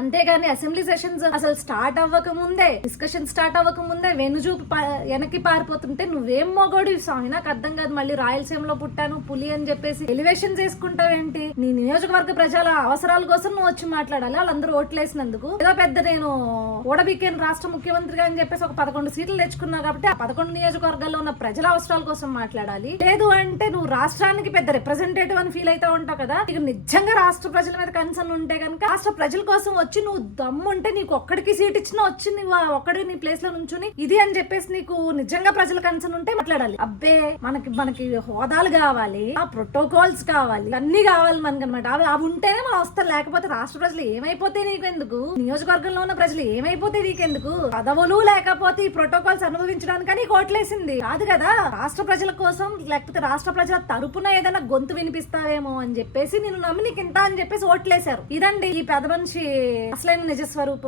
అంతేగాని assembly sessions అసలు start అవ్వక ముందే, డిస్కషన్ స్టార్ట్ అవ్వక ముందే వెనుజూపు వెనక్కి పారిపోతుంటే నువ్వేం మొగోడు స్వామి, నాకు అర్థం కాదు. మళ్ళీ రాయలసీమలో పుట్టాను పులి అని చెప్పేసి ఎలివేషన్ చేసుకుంటావేంటి? నీ నియోజకవర్గ ప్రజల అవసరాల కోసం నువ్వు వచ్చి మాట్లాడాలి. వాళ్ళందరూ ఓట్లేసినందుకు ఏదో పెద్ద నేను ఓడబిక్కేను రాష్ట్ర ముఖ్యమంత్రిగా అని చెప్పేసి ఒక 11 సీట్లు తెచ్చుకున్నా కాబట్టి ఆ 11 నియోజకవర్గాల్లో ఉన్న ప్రజల అవసరాల కోసం మాట్లాడాలి. లేదు అంటే నువ్వు రాష్ట్రానికి పెద్ద రిప్రజెంటేటివ్ అని ఫీల్ అవుతా ఉంటావు కదా. నీకు నిజంగా రాష్ట్ర ప్రజల మీద కన్సర్న్ ఉంటే కనుక రాష్ట్ర ప్రజల కోసం వచ్చి నువ్వు దమ్ముంటే నీకు ఒక్కడికి సీట్ ఇచ్చినా వచ్చి నువ్వు ఒక్కడి నీ ప్లేస్ లో నుంచుని ఇది అని చెప్పేసి నీకు నిజంగా ప్రజల కన్సర్న్ ఉంటే మాట్లాడాలి. అబ్బే మనకి హోదాలు కావాలి, ఆ ప్రోటోకాల్స్ కావాలి, అన్ని కావాలి మనకి అనమాట. అవి ఉంటేనే మనం వస్తాం. లేకపోతే రాష్ట్ర ప్రజలు ఏమైపోతే నీకెందుకు, నియోజకవర్గంలో ఉన్న ప్రజలు ఏమైపోతే నీకెందుకు, పదవులు లేకపోతే ఈ ప్రోటోకాల్స్ అనుభవించడానికని ఓట్లేసింది కాదు కదా. రాష్ట్ర ప్రజల కోసం లేకపోతే రాష్ట్ర ప్రజల తరపున ఏదైనా గొంతు వినిపిస్తావేమో అని చెప్పేసి నేను నమ్మి నీకు ఇంత అని చెప్పేసి ఓట్లేశారు. ఇదండి ఈ పెద్ద మనిషి అసలైన నిజస్వరూపం.